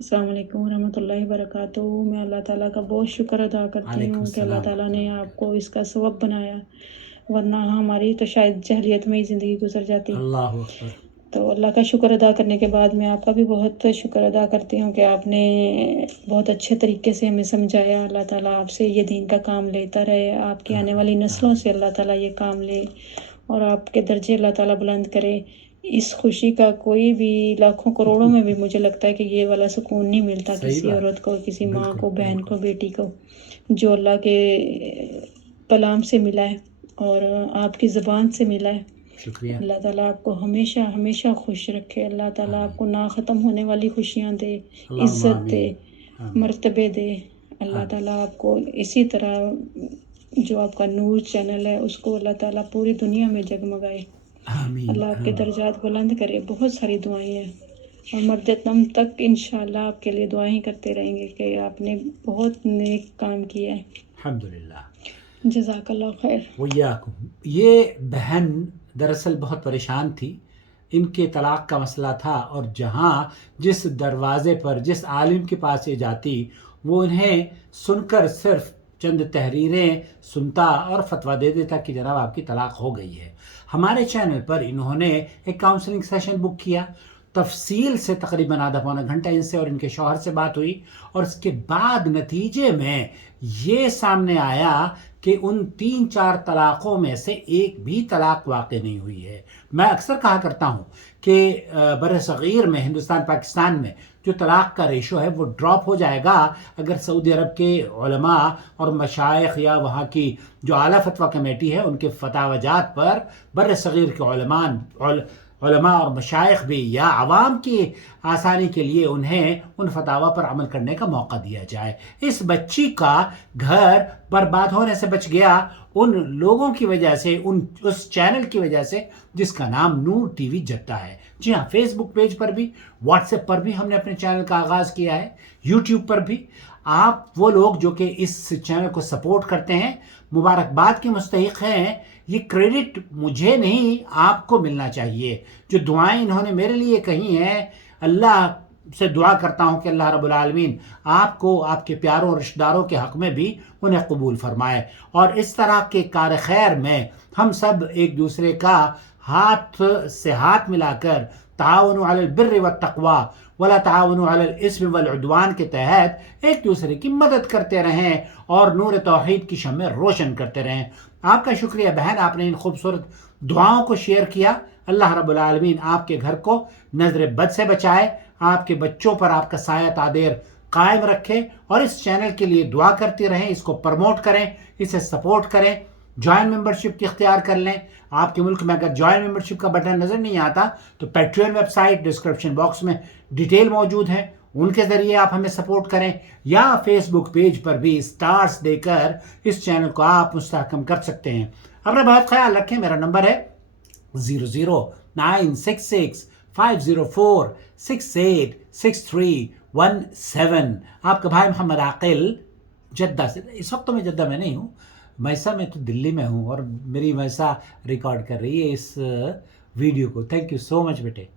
अस्सलाम वालेकुम रहमतुल्लाहि वबरकातुहू। मैं अल्लाह ताला का बहुत शुक्र अदा करती हूँ कि अल्लाह ताला ने आपको इसका सबब बनाया, वरना हमारी तो शायद जहलियत में ही ज़िंदगी गुजर जाती। अल्लाह अकबर। तो अल्लाह का शुक्र अदा करने के बाद मैं आपका भी बहुत शुक्र अदा करती हूँ कि आपने बहुत अच्छे तरीके से हमें समझाया। अल्लाह ताला आपसे ये दीन का काम लेता रहे, आपकी आने वाली आमीन नस्लों से आमीन। अल्लाह ताला ये काम ले और आपके दर्जे अल्लाह ताला बुलंद करे। इस खुशी का कोई भी लाखों करोड़ों में भी मुझे लगता है कि ये वाला सुकून नहीं मिलता सही किसी बात औरत को, किसी है, माँ बिल्कुल को, बहन को, बिल्कुल। बेटी को, जो अल्लाह के कलाम से मिला है और आपकी ज़बान से मिला है। शुक्रिया। अल्लाह ताला आपको हमेशा हमेशा खुश रखे। अल्लाह ताला आमीन। आपको ना ख़त्म होने वाली खुशियाँ दे, अल्लाहुम्मा इज़्ज़त दे, आमीन आमीन मर्तबे दे। अल्लाह आमीन ताला आपको इसी तरह जो आपका नूर चैनल है उसको अल्लाह ताला पूरी दुनिया में जगमगाए। आमीन अल्लाह आपके आमीन। दर्जात बुलंद करे। बहुत सारी दुआएं हैं और मर्द दम तक इंशाअल्लाह आपके लिए दुआएं करते रहेंगे कि आपने बहुत नेक काम किया है। अल्हम्दुलिल्लाह। जज़ाकल्लाह खैर। वय्याकुम। ये बहन दरअसल बहुत परेशान थी, इनके तलाक का मसला था और जहाँ जिस दरवाज़े पर जिस आलिम के पास ये जाती वो इन्हें सुनकर सिर्फ चंद तहरीरें सुनता और फतवा दे देता कि जनाब आपकी तलाक हो गई है। हमारे चैनल पर इन्होंने एक काउंसलिंग सेशन बुक किया, तफसील से तकरीबन आधा पौना घंटा इनसे और इनके शौहर से बात हुई और इसके बाद नतीजे में ये सामने आया कि उन 3-4 तलाक़ों में से एक भी तलाक वाक़ई नहीं हुई है। मैं अक्सर कहा करता हूँ कि बर्र-ए-सग़ीर में, हिंदुस्तान पाकिस्तान में जो तलाक का रेशो है वो ड्रॉप हो जाएगा अगर सऊदी अरब के उलमा और मशाइख या वहाँ की जो आला फतवा कमेटी है उनके फतावजात पर बर्र-ए-सग़ीर के उलमा और मशाइख भी या आवाम की आसानी के लिए उन्हें उन फतावा पर अमल करने का मौका दिया जाए। इस बच्ची का घर बर्बाद होने से बच गया उन लोगों की वजह से, उस चैनल की वजह से जिसका नाम नूर टीवी जद्दा है। जी हाँ, फेसबुक पेज पर भी, व्हाट्सएप पर भी हमने अपने चैनल का आगाज़ किया है, यूट्यूब पर भी। आप वो लोग जो कि इस चैनल को सपोर्ट करते हैं, मुबारकबाद के मुस्तहिक हैं। ये क्रेडिट मुझे नहीं आपको मिलना चाहिए। जो दुआएं इन्होंने मेरे लिए कही हैं, अल्लाह से दुआ करता हूँ कि अल्लाह रब्बुल आलमीन आपको आपके प्यारों रिश्तेदारों के हक़ में भी उन्हें कबूल फरमाए और इस तरह के कार खैर में हम सब एक दूसरे का हाथ से हाथ मिलाकर ताउनु अलल बिर्रि वत तक़वा वला ताउनु अलल इस्म वल उद्वान के तहत एक दूसरे की मदद करते रहें और नूर तौहीद की शम्में रोशन करते रहें। आपका शुक्रिया बहन, आपने इन खूबसूरत दुआओं को शेयर किया। अल्लाह रब्बुल आलमीन आपके घर को नजर बद से बचाए, आपके बच्चों पर आपका साया तादेर कायम रखे और इस चैनल के लिए दुआ करते रहें, इसको प्रमोट करें, इसे सपोर्ट करें। जॉइन मेंबरशिप की इख्तियार कर लें। आपके मुल्क में अगर जॉइन मेंबरशिप का बटन नज़र नहीं आता तो पैट्रियन वेबसाइट डिस्क्रिप्शन बॉक्स में डिटेल मौजूद है, उनके ज़रिए आप हमें सपोर्ट करें या फेसबुक पेज पर भी स्टार्स देकर इस चैनल को आप मुस्तहकम कर सकते हैं। अपना बहुत ख्याल रखें। मेरा नंबर है 009665046863117। आपका भाई मोहम्मद आकिल जद्दा से। इस वक्त तो मैं जद्दा में नहीं हूँ, मैसा में तो दिल्ली में हूँ और मेरी मैसा रिकॉर्ड कर रही है इस वीडियो को। थैंक यू सो मच बेटे।